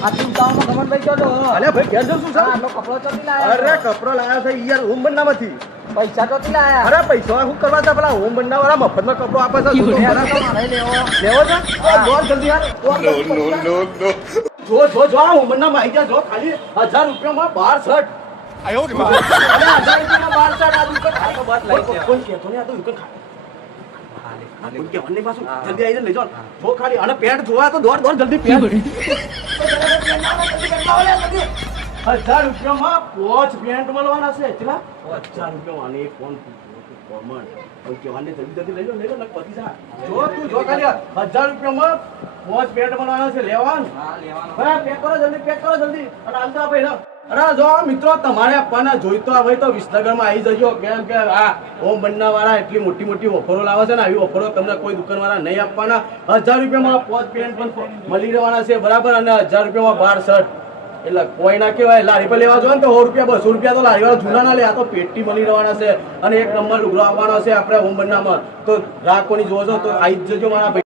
આ તું ગામમાં ગમનભાઈ જો અલે ભાઈ ઘેર જઉં છું આટલો કપડો ચોથી લાયા અરે કપડો લાયા છે યાર હોમ બંધામાંથી પૈસા ચોથી લાયા અરે પૈસા શું કરવા છે પેલા હોમ બંધા વાળા મફતમાં કપડો આપે છે મારે લેવો લેવો છે દોડ જલ્દી યાર જો આ હોમ બંધામાં આવી જા જો ખાલી 1000 રૂપિયામાં 12 શર્ટ આયો રે અરે 1000 રૂપિયામાં 12 શર્ટ આ દુકાન આ તો બસ લઈ છે કોઈ કહેતો નહીં આ તો દુકાન કોઈ કહેવાનું નહીં પાછું જલ્દી આવીને લઈ જાઓ જો ખાલી અને પેન્ટ જોવા તો દોડ જલ્દી પેન્ટ 1000 રૂપિયામાં 5 પેન્ટ મળવાના છે કેટલા 5000 રૂપિયામાં અને એક ફોન કોમન કોઈ કહેવાને જલ્દી લઈ લો ને પતિ જા જો તું જો ખાલી 1000 રૂપિયામાં 5 પેન્ટ મળવાના છે લેવાનું હા લેવાનો હા પેક કરો જલ્દી અને આલતા ભાઈ ના અરે જો મિત્રો તમારે આપવાના જોઈતો આ ભાઈ તો વિસનગરમાં આવી જજો કેમ કે આ ઓમ બંના વાળા એટલી મોટી ઓફરો લાવે છે ને આવી ઓફરો તમને કોઈ દુકાન વાળા નહીં આપવાના 1000 રૂપિયામાં 5 પેન્ટ પણ મળી રહેવાના છે બરાબર અને 1000 રૂપિયામાં 12 શર્ટ એટલે કોઈ ના કહેવાય લારી પર લેવા જોઈએ ને તો 100 રૂપિયા 200 રૂપિયા તો લારી વાળા જૂના ના લે આ તો પેટી મળી રહેવાના છે અને એક નંબર લુગડો આવવાનો છે આપણે ઓમ બંનામાં તો ગ્રાહકોની જોજો તો આવી જજો મારા ભાઈ